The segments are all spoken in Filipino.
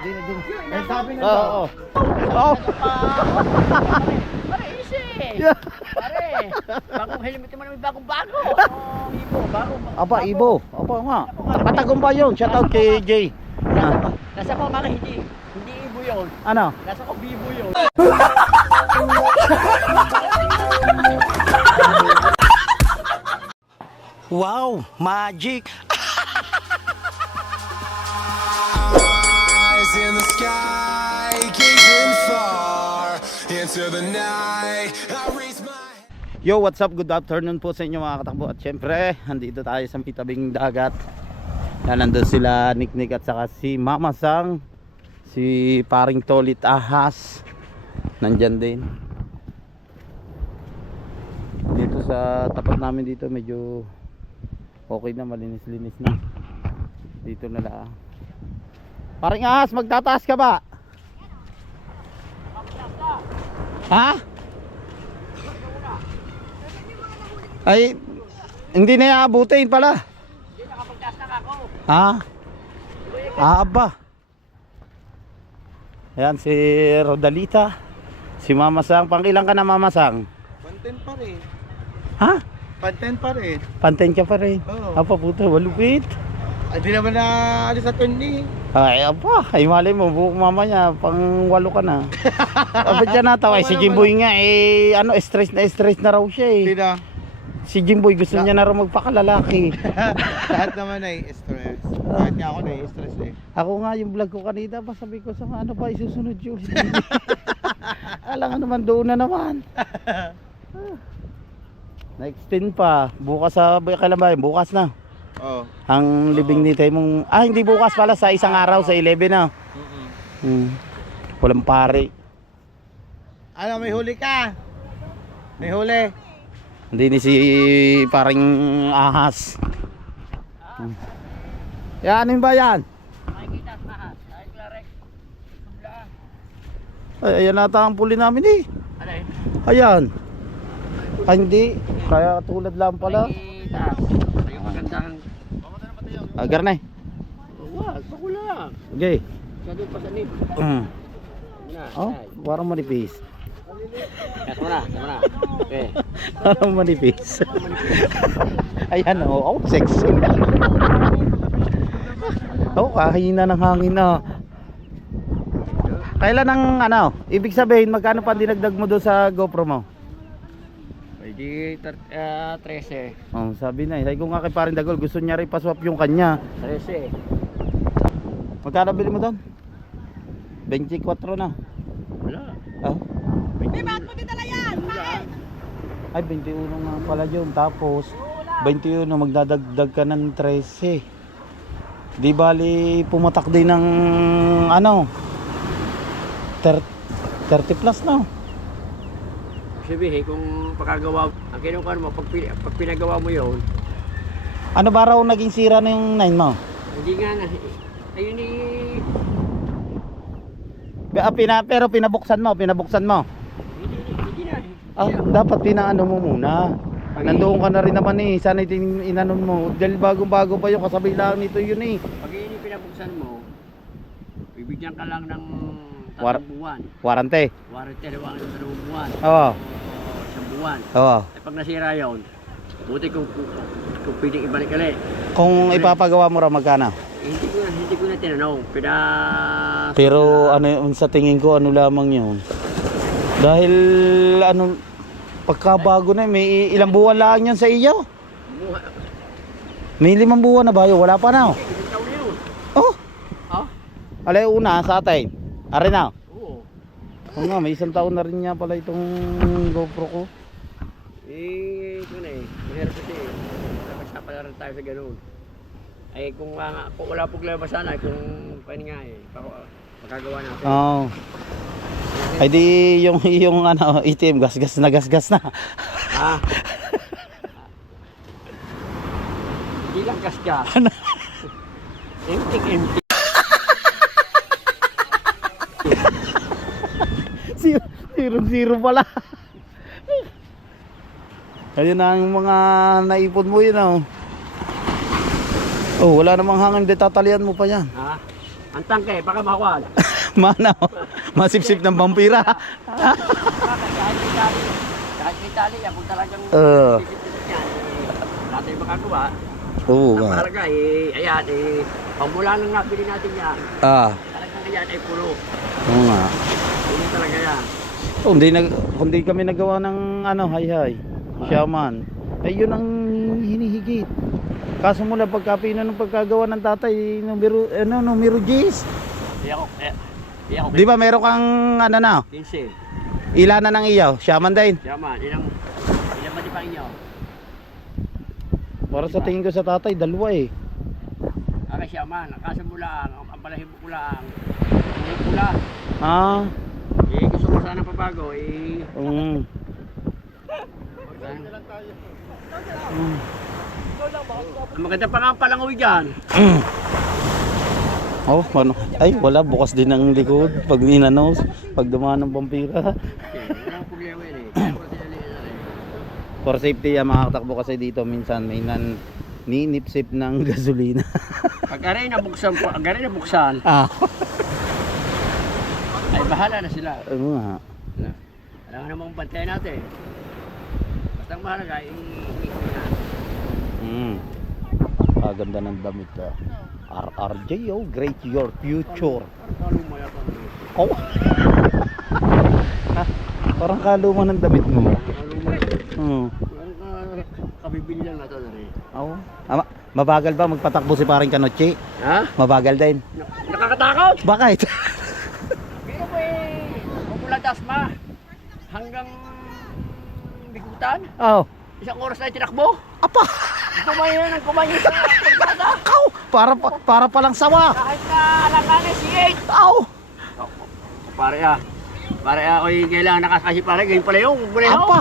Ay, sabi na Oo. Oo. Pare, easy. Yeah. Pare, bagong helmet mo naman, bagong-bago. Ibo, bago. Aba, Ibo. Aba nga. Taga-Tagumpay yun. Shout out kay Jay. Nasa ko mga hindi Ibo yun. Ano? Nasa ko Bibo yun. Wow, magic. Eyes in the sky, gazing far into the night. I raise my Yo, what's up? Good afternoon po sa inyo mga katakbo. At syempre, andito tayo sa may tabing dagat. Yan, nandun sila Niknik at saka si Mama Sang, si Paring Tolit Ahas. Nandyan din. Dito sa tapat namin dito medyo okay na, malinis-linis na. Dito na lang. Paring Ahas, magtataas ka ba? Ha? Ay, hindi na aabutin pala. Hindi, nakapagtaas na ako. Ha? Aba. Ayan si Rodalita, si Mama Sang. Pangilang ka na, Mama Sang? Panten pa rin. Ha? Panten pa rin. Panten ka pa rin. Oo. Apa puto, walupit. Ay, di naman na alis sa 20. Ay, apa, ay mali mo, buhok mamaya, pang 8 ka na. Aba dyan natawa, si Jimboy nga, ano, stress na raw siya Hindi na. Si Jimboy gusto niya na raw magpakalalaki. Lahat naman ay stress. Kahit nga ako na stress eh. Ako nga yung vlog ko kanina, ba sabi ko sa ano pa isusunod yun. Alam nga naman, doon na naman. Na-extend pa, bukas kailan ba yun? Bukas na. Oo. Ang libing ni tayo mong, hindi bukas pala, sa isang araw, sa 11 na. Walang pare. Ano, may huli ka? May huli. Hindi ni si Paring Ahas. Yan, ano ba yan? Makikita at mahal. Ay, Clarek. Tumlaan. Ay, ayan nata ang puli namin eh. Ano eh? Ayan. Ay, hindi. Kaya tulad lang pala. Makikita. Ay, yung magandang. Agar na eh. Wag, bako lang. Okay. Siya doon pa sa lip. Oh, parang manipis. Sama na. Okay. Parang manipis. Ayan oh, sexy. Oh, kahina ng hangin na. Kailan ang ano, ibig sabihin magkano pa dinagdag mo doon sa GoPro mo? Pwede 13. Oh, sabi na, sabi ko nga kay Paring Dagol, gusto niya rin paswap yung kanya. 13. Magkano bili mo doon? 24 na. Wala. Oh. May bakit mo dinala yan? Bakit? Ay, 21 nga pala yun. Tapos, 21 magdadagdag ka ng 13. Di bali, pumatak din ng ano, 30 plus na. Sabihin, kung pagkagawa, ang kinukuha mo, pag pinagawa mo yun, Ano ba raw naging sira na yung 9 mo? hindi nga na, ayun eh, Pero pinabuksan mo. hindi na. Dapat pinaano mo muna. Nandoon ka na rin naman eh. Sana inanon mo. Dahil bagong-bago pa yung kasabay lang nito yun eh. Pag yun yung pinabuksan mo, bibigyan ka lang ng War- 3 buwan. Warranty. Warranty, dalawang 2 buwan. Oo. O 1 buwan. Oo. Ay pag nasira yun, buti kung pwedeng ibalik ulit. Kung ipapagawa mo raw magkano? Hindi ko na tinanong. Pero ano yun, sa tingin ko ano lamang yun. Dahil ano, pagkabago na may ilang buwan lang yan sa iyo. May 5 buwan na ba yun? Wala pa na. Isang taon na yun. Oh, Ha? alay una sa atin. Are na. Oo. Oo nga, may 1 taon na rin niya pala itong GoPro ko. Ito na eh. Mahirap kasi eh. Napagsapan na rin tayo sa ganun. Ay kung wala problema sana, kung paano nga eh. Pagkagawa natin. Oo. Ay di yung ano, itim, gasgas na. Ha? Hindi lang kasgas. Empty. Zero pala. Ayun na ang mga naipon mo yun oh. Oh, wala namang hangin, di tatalian mo pa yan. Ha? Ang tangke, baka makuha. Mana, masipsip ng vampira. Kahit may tali yan, kung talagang Oo. sisipsip yan, natin makagawa. Oo Ang nga. mahalaga ayan pamula lang nabili natin yan. Ah, Talagang ayan ay pulo. oo nga. Pulo talaga yan. Oh, hindi kami nagawa ng ano, hay-hay. Shaman. Ay yun ang hinihigit. Kaso mula pagkapino ng pagkagawa ng tatay, numero G's. Ako, Di ba meron kang ano na? 15. Ilan na ng iyaw? Shaman din. Yaman, ilang ba di pa inyo? Para sa tingin ko sa tatay, dalawa eh. Aga siyaman, kaso mula ang balahibo ko lang. Hindi pula. Ah, Gusto ko sana pabago um, Ang maganda pa nga palang uwi dyan. oh, ano? Ay, wala, bukas din ang likod pag ninanos, pag dumaan ng vampira. Walang problema yun eh. Kaya ko tinalihan na rin. For safety yan mga katakbo kasi dito minsan may ninipsip ng gasolina. Pag aray nabuksan, Ah, ay bahala na sila. ano nga. Alam namang bantay natin. Basta ang mahalaga, i-iko na. Ganda ng damit ka. RRJ, oh, great your future. Parang mo yata. Oh. Parang kaluma ng damit mo. Parang kabibilyan na ito na rin. Oh. Mabagal ba magpatakbo si paring Kanochi? Ha? Mabagal din. Nakakatakot! Bakit? Pero mula Dasma hanggang Bigutan, Oh. isang oras na tinakbo. Apa. Kumain sa pagkada. Akaw. Para palang sawa. Kahit na alanganin si 8. Aw. Pare ako'y kailangan nakakasi pare. Ganyan pala yung buleho. Apa.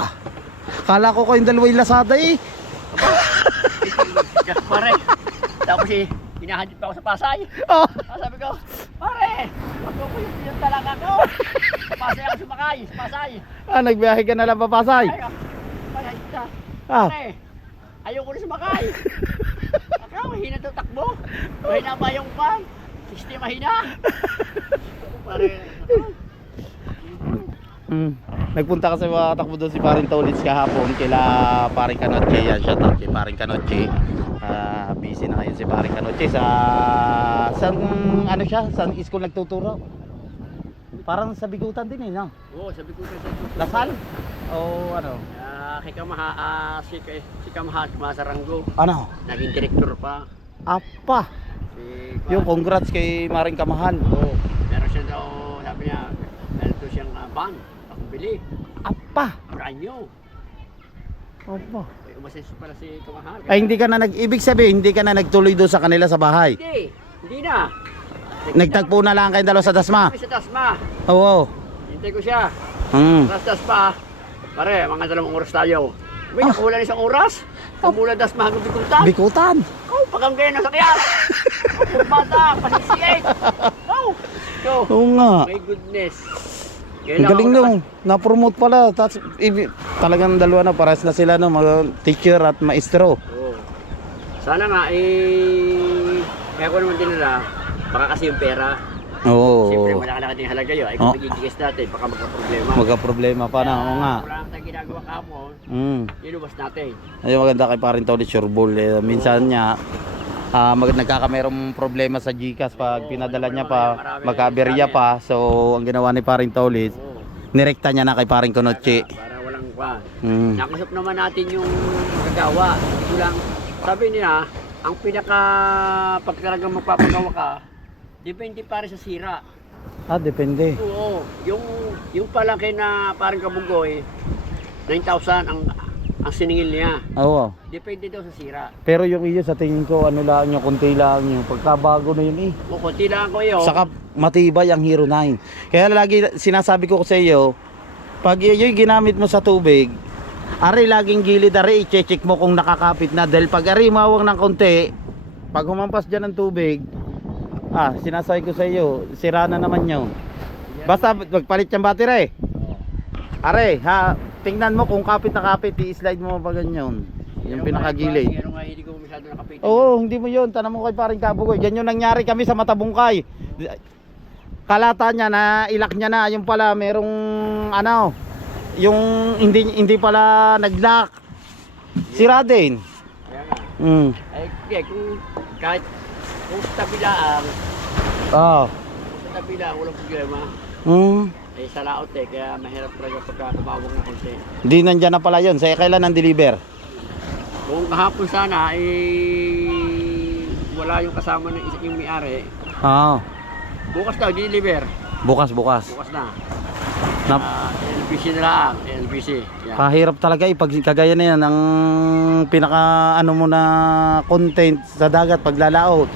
Kala ko kayong dalawa yung lasada eh. Just pare. Tapos hinahadit pa ako sa Pasay. Oh. Sabi ko, pare, wag ko yung talaga ko. Pasay ako sumakay, sa Pasay. Nagbiyahe ka na lang papasay. Pare, Ah. pare, ayoko na sumakay. Ikaw, mahina ito takbo. Mahina ba yung pan? 60 mahina. Pare, Nagpunta kasi mga takbo doon si Paring Tolits kahapon kila Paring Kanoche. Yan, shout out kay Paring Kanoche. Busy na ngayon si Paring Kanoche sa ano siya? Saan school nagtuturo? Parang sa Bigutan din eh, no? oo, sabi ko sa Lasal? O ano? si Kamahat, Masaranggo. Ano? Naging direktor pa. Apa! Yung congrats kay Maring Kamahal. Oo, meron siya daw, sabi niya, meron daw siyang van, pakubili, Apa! ranyo. Apa! Umasis pala si Kamahal. Ay hindi ka na ibig sabihin hindi ka na nagtuloy doon sa kanila sa bahay. Hindi na. Nagtagpo na lang kayong dalawa sa Dasma. Kami sa Dasma, Oo. hintay ko siya. Mm. Tapos Dasma, pare, mga 2 oras tayo. May nakuha na 1 oras. Pamula Dasma hanggang Bikutan. Bikutan. Oh, pagang ganyan na sakyan. Bata, pasisiit. Oh, so, Oo nga. my goodness. Ang galing nung na-promote pala. Tapos talagang dalawa na pares na sila no, mga teacher at maestro. Oo. Sana nga kaya ko naman din nila, baka kasi yung pera. Siyempre Oo. malaki-laki din halaga yun. Ay kung Oh. magigigis natin, baka magka-problema. Magka-problema pa na. Oo nga. Wala nang tayong ginagawa kahapon, ilubas natin. Ay maganda kay Paring Tolits sure ball. Minsan niya nagkakamerong problema sa GCash pag pinadala niya pa, magkaberya pa. So ang ginawa ni Paring Tolits, Oo. nirekta niya na kay Paring Kanoche. Para walang kwan. Mm. Nakusap naman natin yung magagawa. Ito lang, sabi niya, ang pinaka pagkaragang magpapagawa ka, depende pare sa sira. Depende. Oo, yung palaki na parang kabunggoy, 9,000 ang siningil niya. Oo. Depende daw sa sira. Pero yung iyo sa tingin ko ano lang yung konti lang yung pagkabago na yun eh. O konti lang ko yun. Saka matibay ang Hero 9. Kaya lagi sinasabi ko sa iyo, pag yung ginamit mo sa tubig, ari laging gilid ari i-check mo kung nakakapit na dahil pag ari mawang ng konti, pag humampas diyan ng tubig, sinasabi ko sa iyo, sira na naman 'yon. Basta magpalit yung battery. Are, tingnan mo kung kapit na kapit, i-slide mo pa ganyan. Yung pinakagilid. Yung mga hindi ko masyado nakapitan. Oo, hindi mo yun. Tanong mo kay paring Kabugoy. Ganyan yung nangyari kami sa Matabungkay. Kalata niya na ilak niya na. Yung pala merong ano, yung hindi pala naglock. Sira din. Kaya nga. Ay, kung kahit kung sa tabilaan, Oo. sa tabilaan, walang problema. Eh, sa laot kaya mahirap talaga pagka tumawag na konti. Hindi nandyan na pala yun. Sa kailan ang deliver? Kung kahapon sana, wala yung kasama ng yung may-ari. Oo. Bukas daw, deliver. Bukas. Bukas na. LPC na lang, LPC. Yan. Kahirap talaga pag kagaya na yan ang pinaka ano mo na content sa dagat paglalaot.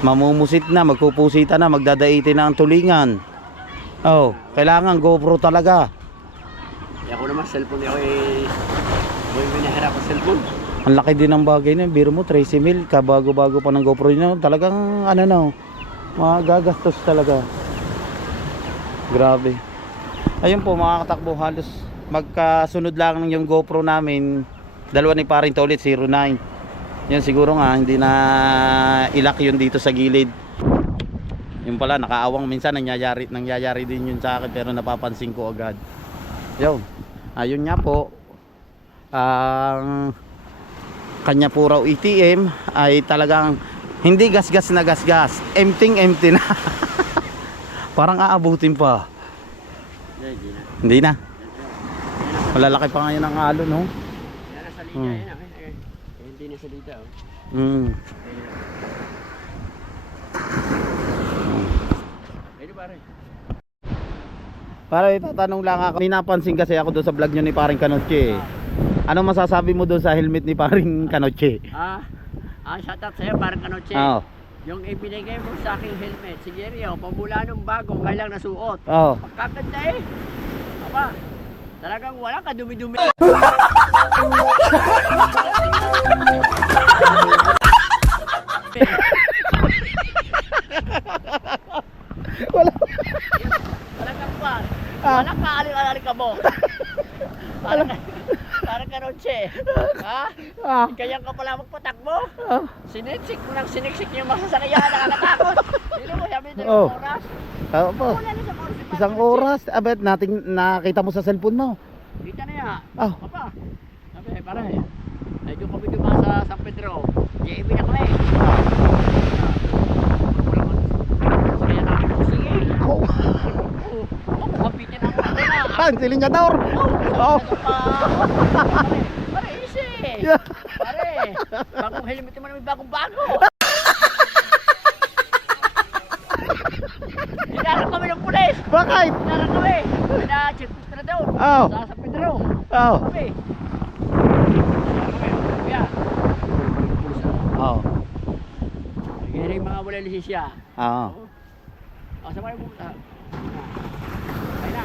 Mamumusit na, magpupusita na, magdadaitin na ang tulingan. Oh, kailangan GoPro talaga. Ako naman, cellphone ako may minahirap ang cellphone. Ang laki din ng bagay na, biro mo 30 mil, kabago-bago pa ng GoPro nyo. Talagang ano na, magagastos talaga. Grabe. Ayun po mga katakbo, halos magkasunod lang yung GoPro namin. Dalawa ni paring Tolit 09. Yan siguro nga hindi na ilak yun dito sa gilid. Yung pala nakaawang minsan nangyayari din yun sa akin pero napapansin ko agad. Yun. Ayun nga po. Ang kanya po raw ATM ay talagang hindi gasgas na gasgas. Empty na. Parang aabutin pa. Hindi na. Malalaki pa ngayon ang alon, no? Yan nasa linya, yan. Hindi na sa linya, Ayun pare. Para itatanong lang ako. Napansin kasi ako doon sa vlog nyo ni Paring Kanoche. Ano masasabi mo doon sa helmet ni Paring Kanoche? Shoutout sa'yo, parang Kanoche. Oo. Yung ibinigay mo sa aking helmet, sige Rio, pamula nung bago, kailang nasuot. Oo. Pagkakanda Aba, talagang wala ka dumi-dumi. Talagang pa. Wala ka aling-aling ka mo. Parang Kanoche. Ha? Kaya ka pala magpatakbo. Siniksik mo ng siniksik yung masasakyan, nakakatakot. Hindi mo sabi na Oh. oras. Oo po. Wala na sa oras. Isang oras. Abet, nakita mo sa cellphone mo. Kita na yan. Oh. Papa. Sabi, pare. Ay, doon kami dumaan sa San Pedro. JB na kami. Kaya namin ko, sige. Kumpitin ang mga na. Ang silinyador. Oh. Pare, easy. Yeah. Pare, bagong helmet mo naman bagong-bago. Hinarap kami ng pulis. Bakit? Hinarap kami. Pina-checkpoint ka na daw. Oh. Sa San Pedro. Oh. Kami. Kuya. Oh. Kaya rin mga wala lisensya. Oo. Saan kayo pumunta? Ay na.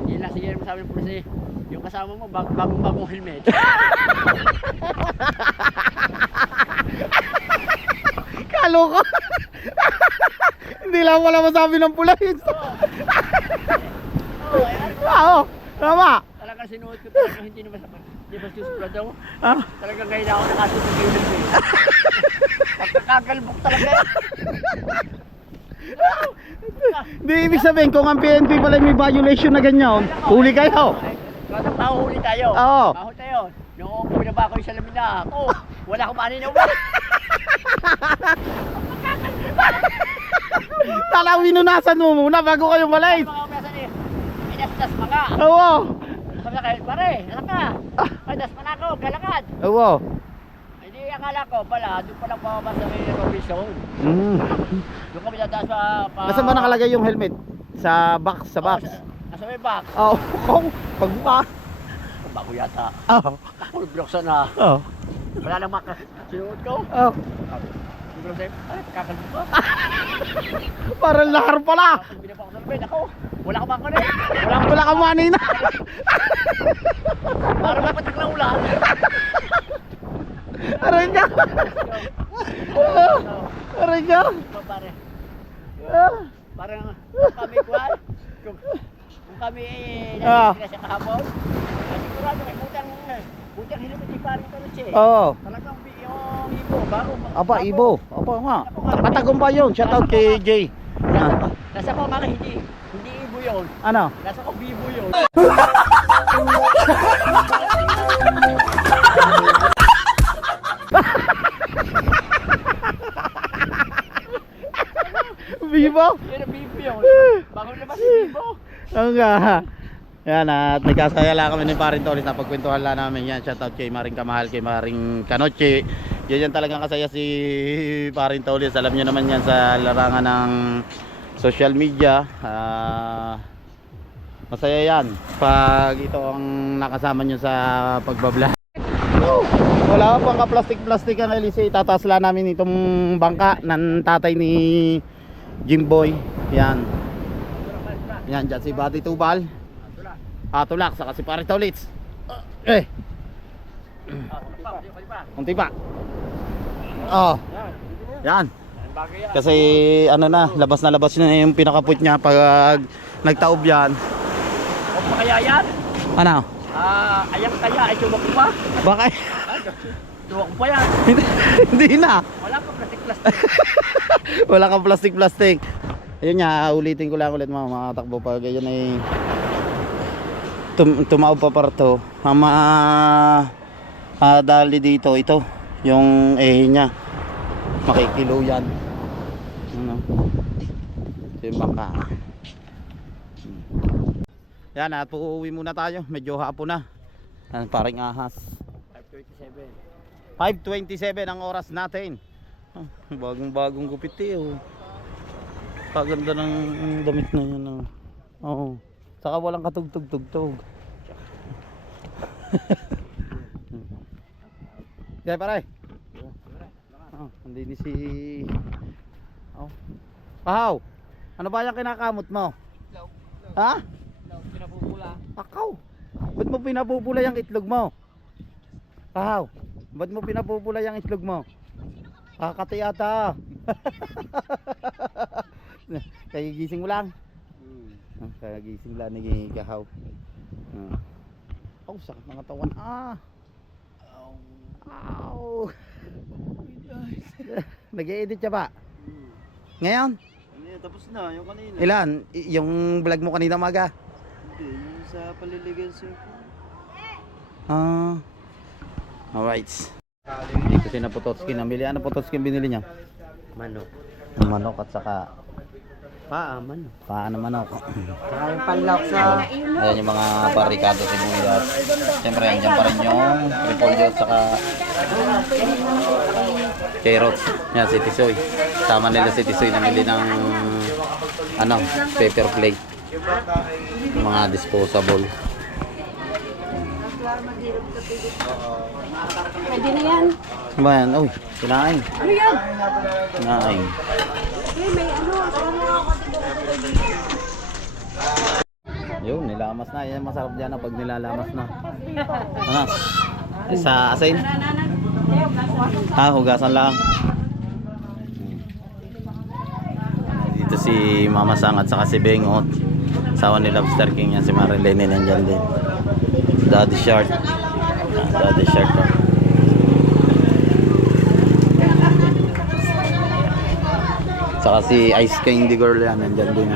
Hindi lang sige mo sabi ng pulis yung kasama mo bagong helmet. Kaloko. Hindi lang wala masabi ng pulis. Oo. Tama. Talagang sinuot ko talaga hindi naman susunod ako. Talagang ngayon ako nakasunod yung helmet. Pagkakagalbok talaga. Di ibig sabihin kung ang PNP pala may violation na ganyan, huli kayo. Kasi mahuhuli tayo. Oo. Mahuli tayo. Noong pinaba ko yung salamin na ako, wala akong manin na uwi. Tala, winunasan mo muna bago kayo malis. Mga umasan inastas mga. Oo. Sabi na kayo, pare, anak ka. Ay, das pa na ako, galakad. Oo. Hindi, akala ko pala, doon pa lang pababa sa may Robinson. Doon kami dadaas pa... Nasaan ba nakalagay yung helmet? Sa box, sa box. Nasa may box. Oo. Pagbuka. Bago yata. Oo. Ako, binuksan na. Oo. Wala nang sinuot ko. Oo. Siguro sa'yo, ay, kakalbo ka. Parang lahar pala. Tapos binaba ko sa labay, ako, wala akong makon eh. Wala kang money na. Para mapatak na ulan. Aray ka. Aray ka. Pare. Parang kami kuwan. Kung kami nagkikira sa kahapon, sigurado may utang Buti ang hilipit ni Paring Tolits eh. Oo. Talagang yung ibo, bago. Aba, Ibo. Aba nga. Katagumpay yun. Shout out kay Jay. Ah, Nasa ko mga hindi ibo yun. ano? Nasa ko bibo yun. Bibo? Yun ang bibo yun. Bago labas si bibo. Oo nga. Yan at nagkasaya lang kami ni Paring Tolis na pagkwentuhan lang namin yan. Shoutout kay Maring Kamahal, kay Maring Kanoche. Yan talagang kasaya si Paring Tolis. Alam nyo naman yan sa larangan ng social media. Masaya yan pag ito ang nakasama nyo sa pagbablog. Wala pang ka-plastic-plastic ang Elise. Itataas lang namin itong bangka ng tatay ni Jimboy. Yan. Yan dyan si Buddy Tubal. Tulak saka si Paring Tolits. Kunti pa. Oh. Yan. Kasi ano na labas na yung pinakaput niya pag nagtaob yan. O pa kaya yan? Ano? Ayang kaya ay tuwak ko pa. Baka Tuwak ko pa yan. hindi na. Wala pa plastic. Wala kang plastic. Ayun nga, ulitin ko lang ulit mga takbo pag ayun ay tumaob pa parto. Dali dito ito yung niya. Makikilo yan. Ano? Ito yung bangka. Yan at uuwi muna tayo. Medyo hapon na. Parang ahas. 5:27 ang oras natin. Bagong gupit eh. Paganda ng damit na yan. Oo. Saka walang katugtog-tugtog. Kaya pare. Hindi si Pahaw. Ano ba yung kinakamot mo? Ha? Pinapupula. Akaw. Ba't mo pinapupula yung itlog mo? Pahaw. Ba't mo pinapupula yung itlog mo? Kakati ata. Kagigising mo lang. Kagising lang ni Kahaw. Sakit ng katawan. Ow. Nag-i-edit siya ba? Ngayon? Tapos na, yung kanina. Ilan? Yung vlog mo kanina maga? Hindi, yung sa paliligan sa Alright. Dito si na Pototski namili. Ano Pototski binili niya? Manok. Manok at saka Manok. paa ng manok. Saka yung panlak sa... Ayan yung mga barricado sibuyas. Siyempre andyan pa rin yung repolyo at saka carrots. Yan si Tisoy. Tama nila si Tisoy namili ng paper plate. Mga disposable. Pwede na yan. Ano ba yan? Uy, kinain. Ano yan? Kinain. May ano. Yun, nilamas na. Yan masarap dyan pag nilalamas na. Ano? Sa asin? Hugasan lang. Dito si Mama Sang at saka si Bengot. Asawa ni Lobster King yan, si Marilene nandyan din. Daddy Shark. Daddy Shark. Saka si Ice Candy Girl yan, nandyan din.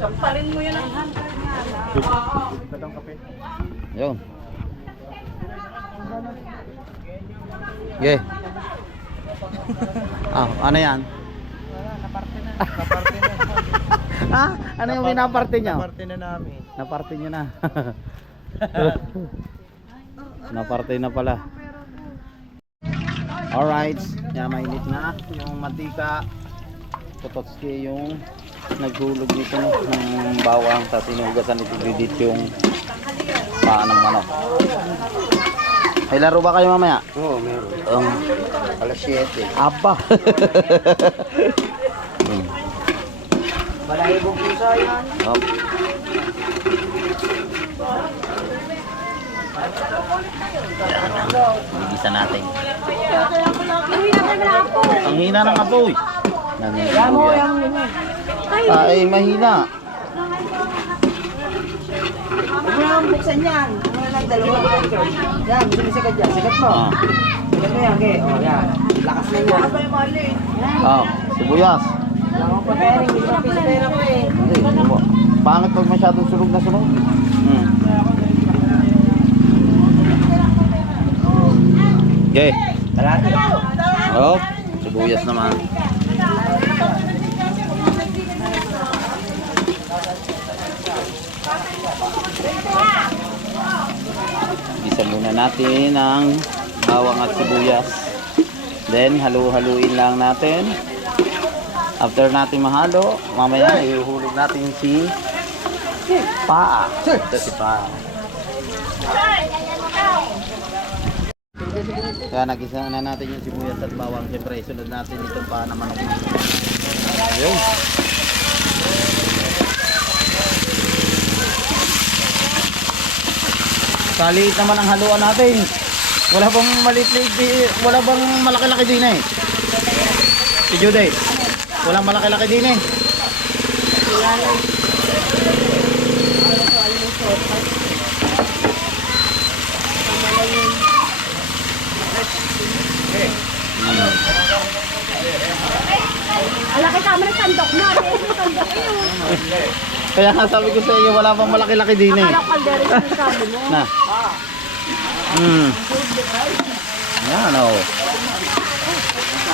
Sampalin mo yan ang Yun. Okay. Ano yan? Ano yung pinaparte niya? Naparte na namin. Naparte niyo na. Naparte na pala. Alright. Yan, mainit na. Yung mantika. Pototski yung naghulog nito ng bawang. Tapos sinugasan nito dito yung paa ng manok. May laro ba kayo mamaya? Oo, meron. Alas 7. Aba. Balahibong pusa yan. Oh. Igisa natin. Uwi na tayo na ako. Ang hina ng apoy. Ay, mahina. Huwag mo naman buksan yan. ng dalawa. Yan, bisa ka dyan. Sikat mo. Oh. Sikat mo yan, okay. O, yan. Lakas na yan. Oh, sibuyas. Wala ko pa pera, hindi ko pa pera ko eh. Hindi, hindi mo. Pangit pag masyadong sunog na sunog. Okay. Kalati. Oh, sibuyas naman. Isa muna natin ang bawang at sibuyas. Then halu-haluin lang natin. After natin mahalo, mamaya ihuhulog natin si paa. Ito si paa. Kaya nagisa na natin yung sibuyas at bawang. Siyempre, sunod natin itong paa naman. Ayun. Saliit naman ang haluan natin. Wala bang maliit-liit, wala bang malaki-laki din eh. Si Juday, walang malaki-laki din eh. Alaki kami ng sandok na. Sandok yun. Kaya nga sabi ko sa iyo, wala bang malaki-laki din eh. Akala kaldero yung sabi mo. Na. Yan oh.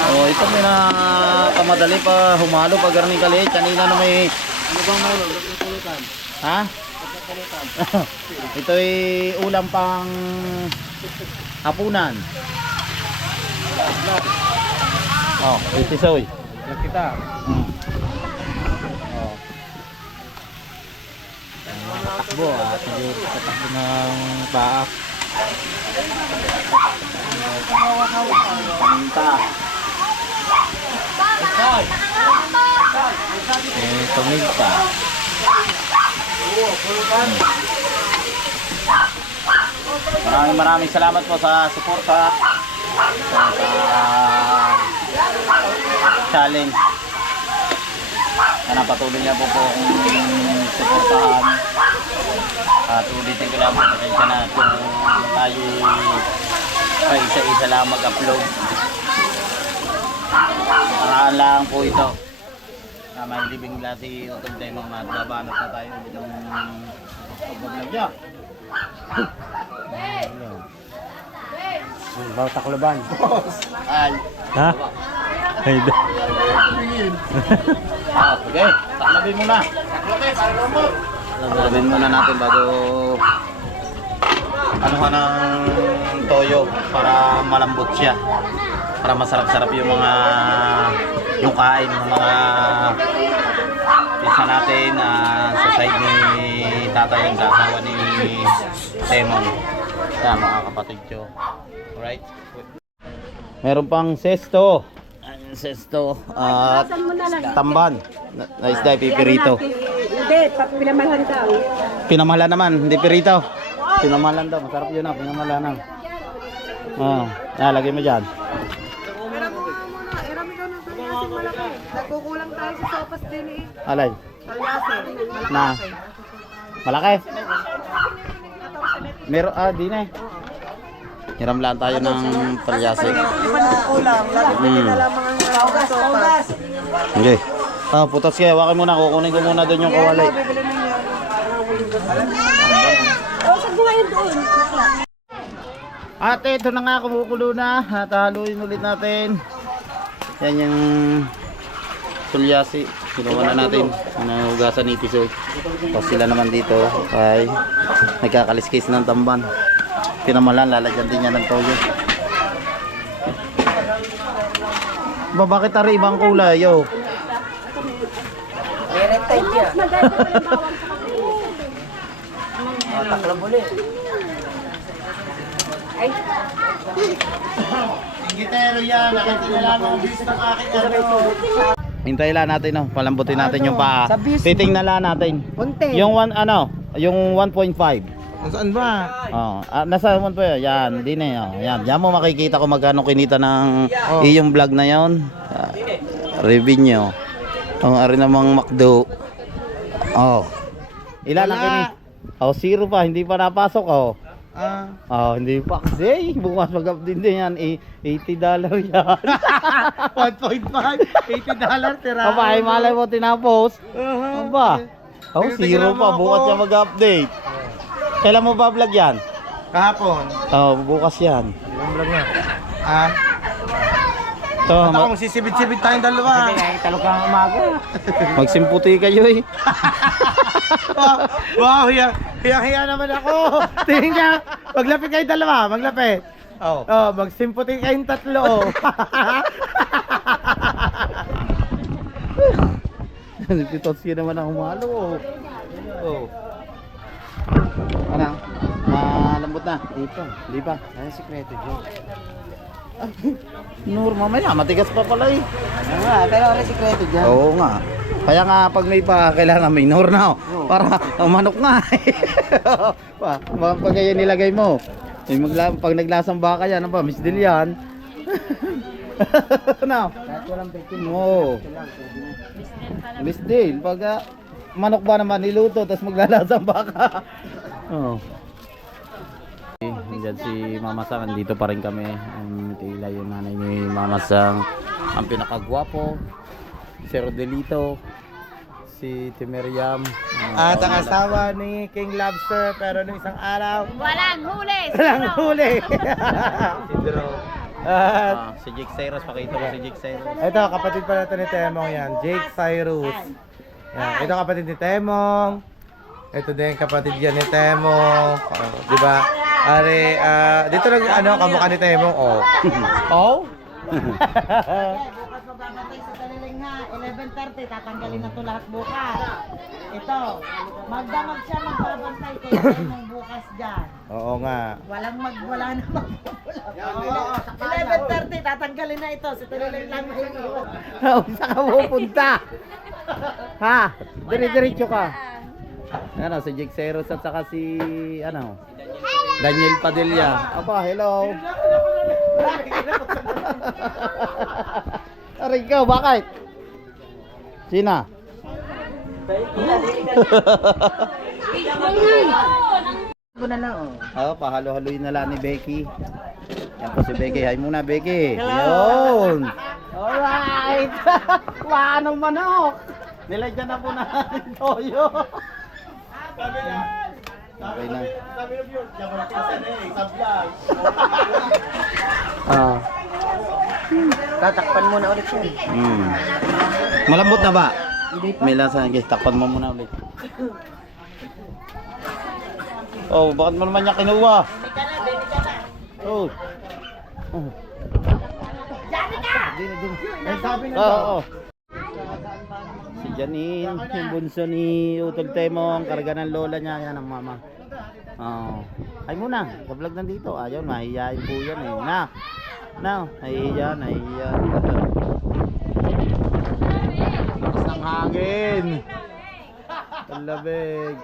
Oh, ito may na kamadali pa humalo pag garning kaliit. Kanina na may ano bang malo? Ha? Ito ay ulam pang hapunan. Oh, itisoy. Kita. Oh. Takbo at tatakbo ng paa. Paminta. Paminta. Maraming salamat po sa suporta sa challenge. Sana patuloy niya po akong suportahan. At ulitin ko lang po, pasensya na kung tayo pa isa-isa lang mag-upload. Paraan lang po ito. May libing lati utog tayo mga magbabanat na tayo ng pag-vlog niya. Bawat takloban. Ay. Ha? Ay, Okay, taklabin muna. Taklabin muna natin bago ano ka ng toyo para malambot siya. Para masarap-sarap yung mga yung kain ng mga pisa natin sa side ni tatay yung asawa ni Temon. Kaya mga kapatid ko. Alright. Meron pang sesto. Sesto at tamban na isda pipirito. Hindi, pinamalan daw. Pinamahalan naman, hindi pirito. Pinamahalan daw, masarap yun ah, pinamahalan na. Lagay mo dyan. Nagkukulang tayo sa sopas din eh. Alay. Talyase. Na. Malaki. Meron, di na eh. Hiram lang tayo ng palyase. Kulang, lagi na lamang ang sopas. Okay. Putas kaya, hawakin muna, kukunin ko muna doon yung kawali. Saan mo ngayon doon? Ate, ito na nga, kumukulo na. At haluin ulit natin. Yan yung tulyasi. Kinuha na natin. Nahugasan ni Tisoy. Tapos sila naman dito ay nagkakaliskis ng tamban. Pinamalan, lalagyan din niya ng toyo. Ba, bakit tari ibang kulay, yo? Meron tayo dyan. Takla muli. Gitero yan, nakitinala mo bis ng aking ano. Hintayin lang natin, no? Palambutin natin yung paa. Titingnan lang natin. Unti. Yung yung 1.5. Saan ba? Nasa 1 po yun. Yan, di na yun. Yan, diyan mo makikita kung magkano kinita ng iyong vlog na yon. Revenue. Ang ari namang McDo. Ilan ang kini? 0 pa, hindi pa napasok. Ah, Hindi pa kasi. Bukas mag-update din yan. $80 yan. 1.5, $80 tira. Aba, ay malay mo tinapos. Aba. Oh, zero pa. Bukas siya mag-update. Kailan mo ba vlog yan? Kahapon. Oh, bukas yan. Yung vlog na. Ah, Ito, ako magsisibid-sibid tayong dalawa. Talo ka ang umaga. magsimputi kayo eh. Wow, hiya naman ako. Tingin ka, maglapit kayong dalawa, maglapit. Oh, magsimputi kayong tatlo. Nagtitotsi naman ang umalo. Oh. Ano? Malambot na? Di pa. Ano sikreto dyan? Nur, mamaya, matigas pa pala eh. Pero ano sikreto dyan? Oo nga. Kaya nga pag may pa, kailangan may nur na. Para manok nga. Pag kaya nilagay mo. Pag naglasang baka yan, ano ba? Misdil yan. Ano? Kahit walang baking Oo. Misdil. Pag manok ba naman niluto, tapos maglalasang baka. Oo. Diyan si Mama Sang, andito pa rin kami. Ang tila yung nanay ni Mama Sang, ang pinakagwapo, si Rodelito, si Timeriam. At ang asawa ni King Lobster, pero nung isang araw, Walang huli! walang huli. Si Drew. At Si Jake Cyrus, pakita mo si Jake Cyrus. ito, kapatid pa natin ni Temong yan, Jake Cyrus. Yan, ito kapatid ni Temong. Ito din kapatid yan ni Temong. Di ba? Are, dito lang kamukha ni Temong. Oh. Oh? Bukas magbabantay sa Taliling ha. 11:30, tatanggalin na to lahat bukas. Ito, magdamag siya magbabantay kay Temong bukas dyan. Oo nga. Wala na magpupula. 11:30, tatanggalin na ito. Sa Taliling lang may iwan. Saan ka pupunta? Ha? Dire-diretso ka. Ano, si Jake Cyrus at saka si, Daniel Padilla. Apa, hello. Aray ka, bakit? Sina? Pahalo-haloyin na lang ni Becky. Yan po si Becky. Hi muna, Becky. Yun. Alright. Paano manok? Nilagyan na po natin toyo. Okay na. Tatakpan mo na ulit yan. Malambot na ba? May lasa. Guys, takpan mo muna ulit. Oh, bakit mo naman niya kinuha? Oh. Oh. Oo. Si Janine, yung bunso ni Utol Temong, karga ng lola niya, yan ang mama. Oh. Ay muna, ka-vlog nandito. Ayun, mahihiyain po yan eh. Nahihiya. Lakas ng hangin. Ang labig.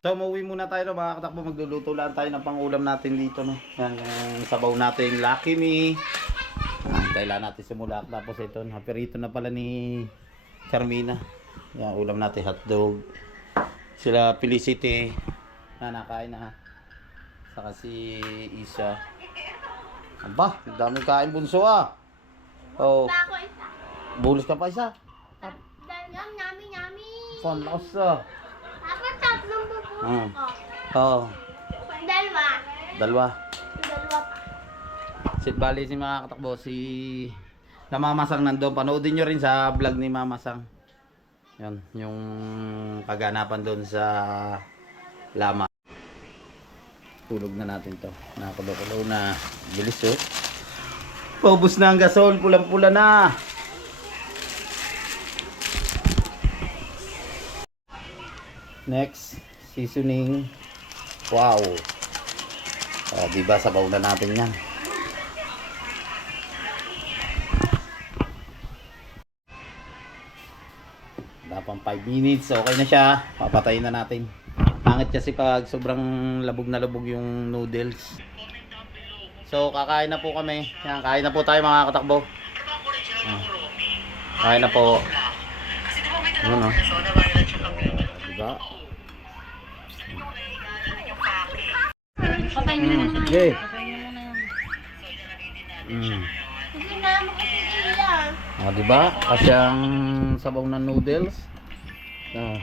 So, umuwi muna tayo no, mga katakbo. Magluluto lang tayo ng pangulam natin dito, no. Yan, yung sabaw natin, Lucky Me. Kailangan natin simula. Tapos ito, naperito na pala ni Carmina. Yan, ulam natin, hotdog. Sila Felicity, na nakain na. Saka si Isa. Aba, daming kain bunso ah. Oh. Bulos ka pa isa. Yummy. Lakas ah. Ako tatlong bubuo. Oo. Dalawa. Dalawa. Dalawa pa. Sit bali si mga katakbo, si na Mama Sang nandoon. Panoodin nyo rin sa vlog ni Mama Sang. Yan, yung kaganapan doon sa Lama. Tulog na natin to. Nakakulo-kulo na. Bilis oh. Paubos na ang gasol. Pulang-pula na. Next, seasoning. Wow. Oh, diba sabaw na natin yan. Pang 5 minutes, okay na siya. Papatayin na natin. Pangit kasi pag sobrang labog na labog yung noodles. So, kakain na po kami. Yan, kain na po tayo mga katakbo. Kain na po. Ano no? Diba? Patay mo na. Sige. Kasi na mo kasi sila. Diba? Kasi ang sabaw ng noodles.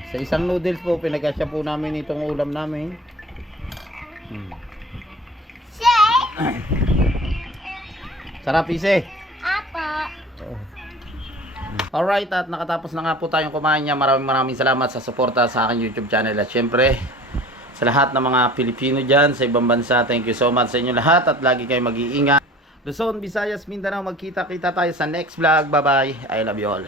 Sa isang noodles po, pinagkasya po namin itong ulam namin. Sarap ise. Apa. Alright, at nakatapos na nga po tayong kumain niya. Maraming salamat sa suporta sa aking YouTube channel. At syempre, sa lahat ng mga Pilipino dyan sa ibang bansa, thank you so much sa inyo lahat. At lagi kayong mag-iingat. Luzon, Visayas, Mindanao, magkita-kita tayo sa next vlog. Bye-bye. I love you all.